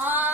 Uh,